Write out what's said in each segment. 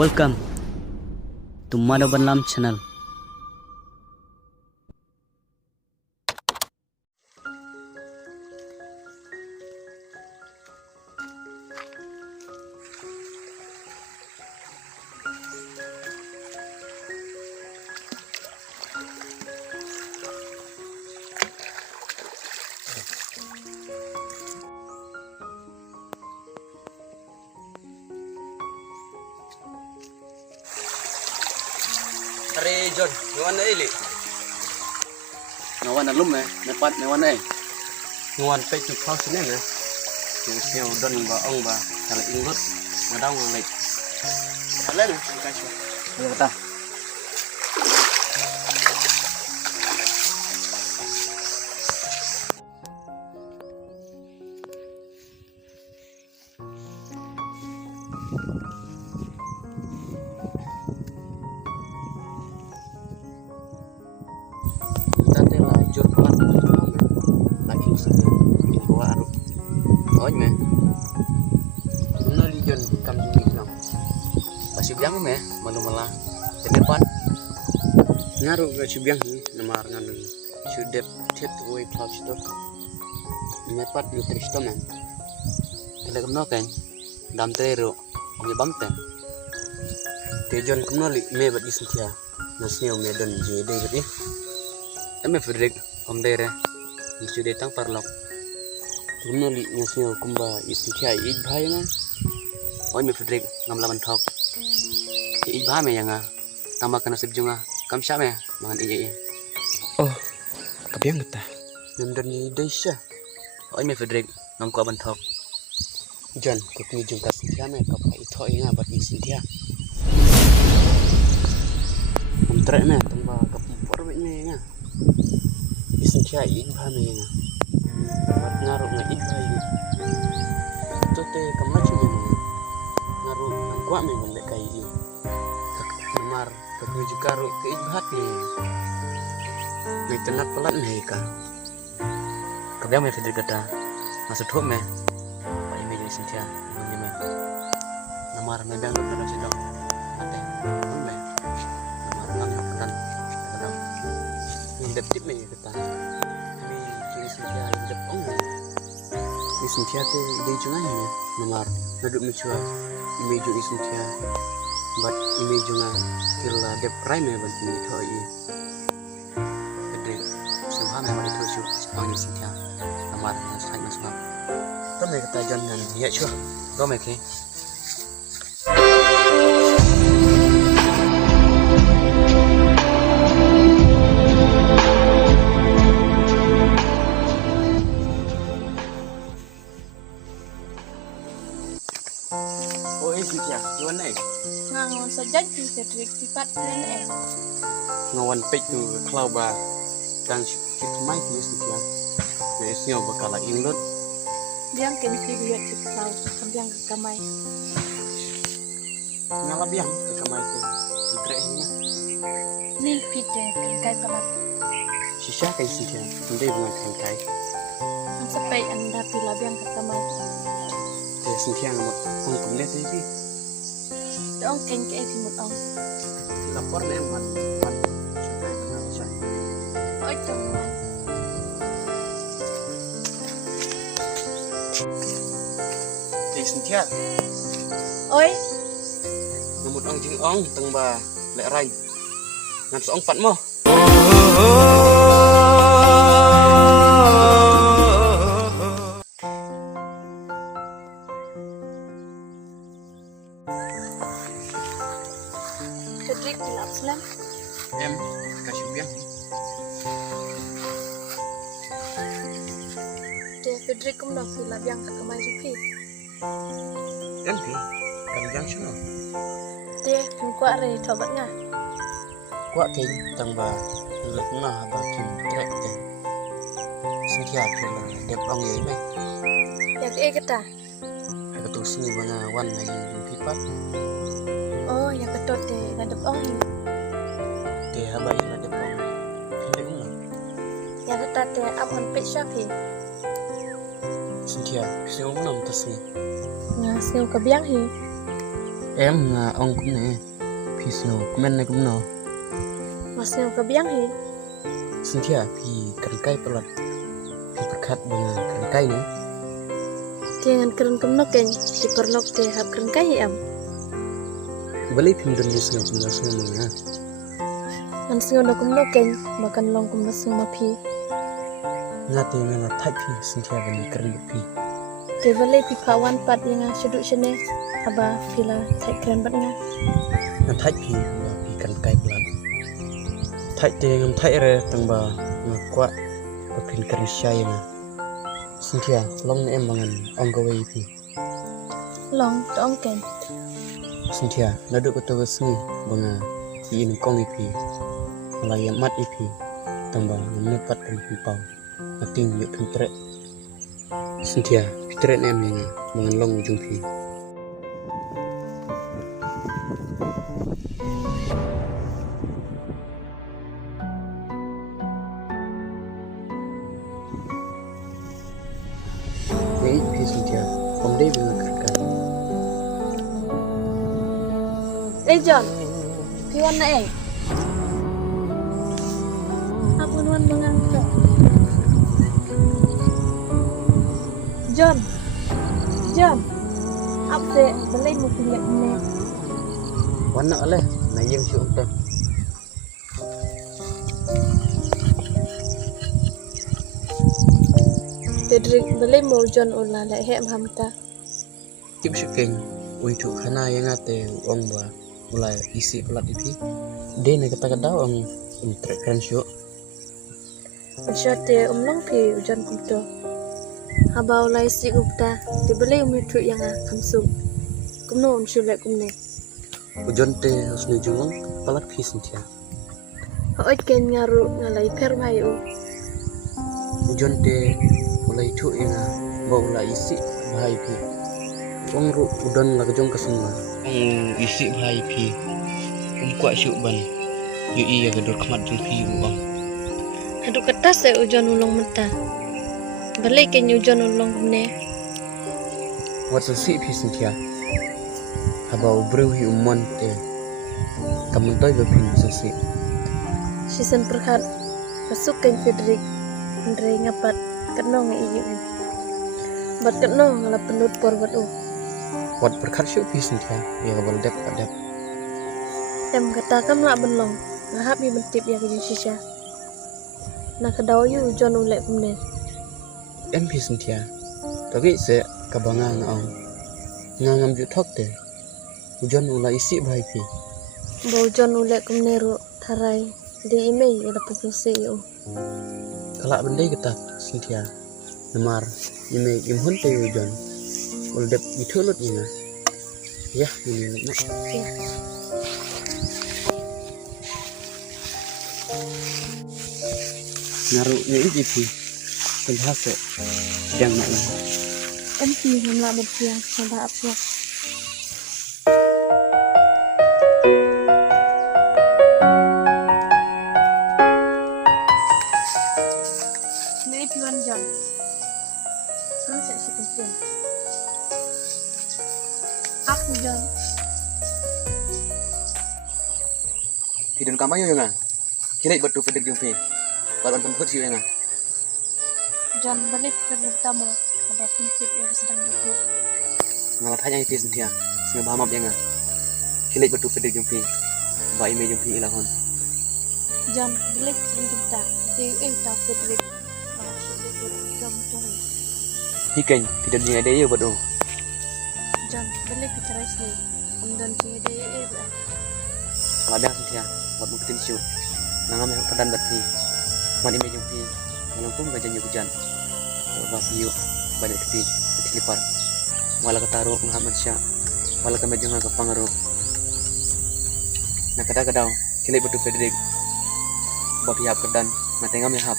Welcome to Manobanlam channel. Are John, ngawan na ili. Ngawan na lum nepat ngawan ay. Ngawan pe tu kau sini na. Yang siau don ba ong ba kalau ingut ngadau ngalek. Ala na kasih. Ayo kata. Tante lah jor kawan lagi musuhnya ini bawa aru. Oi me. Mana li John kam jumi bilang. Pasif yang me malu malah depan. Ngaru ga cibiang ni namar nganu. Sudep tit way cloud stop. Mepat lu tristo man. Tele kamno kan dam trero ni bamte. Te John kamno li me bat disentia. Nasneo me don je de bat ni. Ame Frederick om dere nisu detang parlok tuno li ngasio kumba isincha ij bhai na oi me Frederick ngam laman thok ij bha me yanga tama kana sip junga kam sha me mangan ij oh kabiang geta nemdan ni desha oi me Frederick ngam ko ban thok John ko ni jung ka sintia me ka pa itho inga bat isintia tre me tamba ka por me nga isincha ij bha me nga mat ngaru nga ij bha yu to te kamachu me ngaru ang kwa me male kai i namar ka kuju karu ke ij bha ni me tenat pelat me ka kabya me fedri kata masuk thok me pai me isincha ni me namar me bang dokter sidong ate me namar nang kan kadang indep tip me kata me kiri sintia indep ong me sintia te ide jungai me namar naduk me chua imeju isintia but imeju nga kila dep rai me ban ni thoi ede semha me ma thoi chu ong sintia namar na sai na sma to me kata jan nan ya chua do me ke Sintia, gimana eh? Ngangon saja di Frederick sifat dan Ngawan pek tu klau ba dan kita mai tu Sintia. Biasanya bakal inlut. biang kenci lihat di laut kebiang kamai. Ngala biang ke kamai tu. Fitrehnya. Ni pite kai palat. Sisa kai Sintia, ndai bunga kai. Ang sampai anda pila biang ke kamai. Te Sintia ngamut ong kumle tu. Dong keng ke timut ong. Lapor me man sampai kenal saya. Oi teman. Te Sintia, Oi, ngamut ong jing ong teng ba lek rai. Ngan seong pat mo. Frederick pila selang. Em kasih biang. De Frederick kum dah pila biang ke kamai supi. Em thì cầm giang xuống rồi. De kuat re thobat nga. Qua cái tầng bà lực mà bà kim trệ tên xin thiệt thì là đẹp ông ấy mày Ya ke kata. hay cái tổ sinh bữaวันnày dùng phí phát Oh, ya ketot de ngadep ong. để hai bảy là đẹp ông phí đấy cũng là Ya kata de amon pe syafi. xin thiệt siêu cũng nằm thật sự Nga siu kebiang hi. Em là ông cũng nè. Phi snow men này cũng nó. Masih yang kebiang he. Xin thưa phi cần cây pelat. Phi berkat dengan cần cây nih. Jangan keren kemno ken. Diperlok te hab keren kai am. Beli phi dan di snow kumna snow mana. Man singo no kemno ken. Makan long kemno sung mapi. Ngati ngana thai phi xin thưa beli keren phi. Te balai pi kawan pat yang sudut sene. Aba pila thai keren bat nga. Ngana thai phi là phi cần cây pelat. Thai te ngam thai re tang ba ngakwa phi keren syai nga. Xin thưa long em bangan ông có vậy phi. Long tong ken. Xin thưa nó được có tôi sini banga in kong ipi malay mat ipi tambah menepat dan pipau ating yuk pintre xin thưa pintre em ini bangan long ujung pi ini pi xin thưa om đây bangan kerkan John. Piwan na eh. Apa nuan mengangkat? John. Apa sih? Balai mau pilih ini. warna oleh na yang si unta Tedrik balai mau John ulah lek hem hamta. kim si keng untuk hana yang ate ong ba mulai isi pelat ipi de ne kata kata ong trek keren syuk Bersyate umnong pi John kumto. Haba ulai si gupta. Te balai umitu yang kamsum. Kumno syulek kumne. ujon te harus nujung pelat pi sentia Oit ken ngaru ngalai per mayu. ujon te mulai itu yang ba ulai isi bahai pi ong ru udon la kejong kesemua ong isi bahai pi kuat syuk ban yu iya gadur kemat jeng pi uang Aduh kertas saya John ulong menta. Balai ken John ulong kumne. wat sesi pi sentia habau breu hi umon te kamun toy ba pin sesi Season perhat masuk ke Frederick Andre ngapat kenong iyu. Bat kenong ngala penut por wat u. wat berkat syuk pi sentia ya kabal dep adep Em kata kam la benlong. Ngahap mi mentip ya ke sisa. Nak kedau yu John ulek kumne. em pi sentia tapi se kabangang ong ngangam ju thok te ujon ula isi bahai pi Bau John ulek kumne ru tharai di email ada pupuse yu. kalak bendai kita sentia nemar ime imhun te ujon ul dep ithulut ina ya ini nak Ya. ngaru ni pi penjahase yang nak ini Em pi ngamla berpiang sampai apa. Ini piwan John. Terus saya si penting. Aku John. Hidun kamayo yang ah kira batu fedek jung pi balan temput siu yang ah John balik ke tamu. Ada prinsip yang sedang berikut. ngalat hanya pi sentia singa bahamap yang ah kira batu fedek jung pi ba ime jung pi ilahon John balik ke kita. Di tak Frederick. John John. hikeng tidak ni ada ye badu John balik ke cerai sini. Kemudian sini dia kalabang sentia buat mungkin siu nangam yang padan bat pi man ime jung pi nangkum gajan hujan basiu banyak keti lipar wala kataru Muhammad Syah wala kamejung ka pangaro na kada-kadaw kili betu Frederick ba pihap kedan matengam ya hap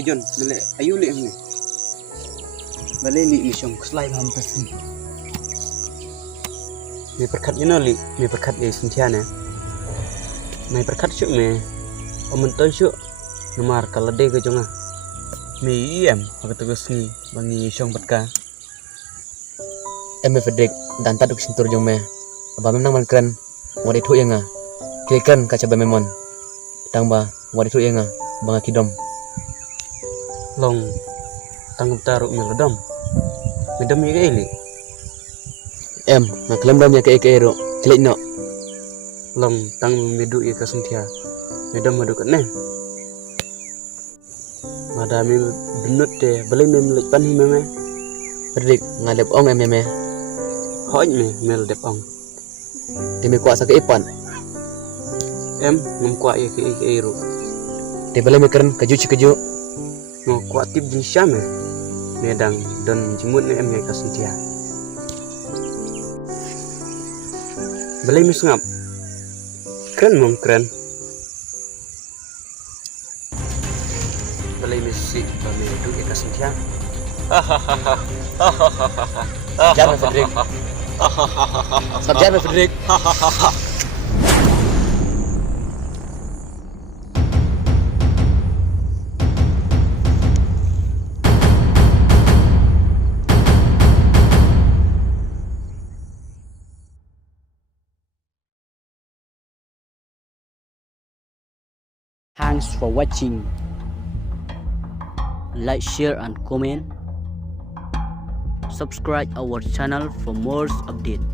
John, mele ayu li ni. Balay li isyong kuslay lantas ni. Me perkat ni li, me perkat e Cynthia ne. Me perkat syuk me. Omenton syuk nomar kalade ke jonga. Me iem aku tegas ni bangi syong patka. Eme Fredrik dan taduk sintur jong me. Aba memang man keren. Wadi tu yang ah. Keken kaca ba memon. Tang ba wadi tu yang ah. Banga kidom. Long tanggup taruh melodom. Medom ya ili. Ngaklem dom ya ke ero. Klik no. Long tang medu ya ke Cynthia. Medom madu kat ne. Madami benut de beli mem lek pan hi meme. Fredrik ngadep ong meme. Hoj me mel dep ong. Demi kuat sakit ipan. Ngem kuat ya ke ero. De beli mekeren keju. No kuat tip jenis syam ya. Medang dan jemut ni ya ke Cynthia. Beli misngap. Keren mong keren. Beli misik bami itu ya ke Cynthia. Jangan Fredrik. Jangan Fredrik. Thanks for watching. Like, share and comment. Subscribe our channel for more updates.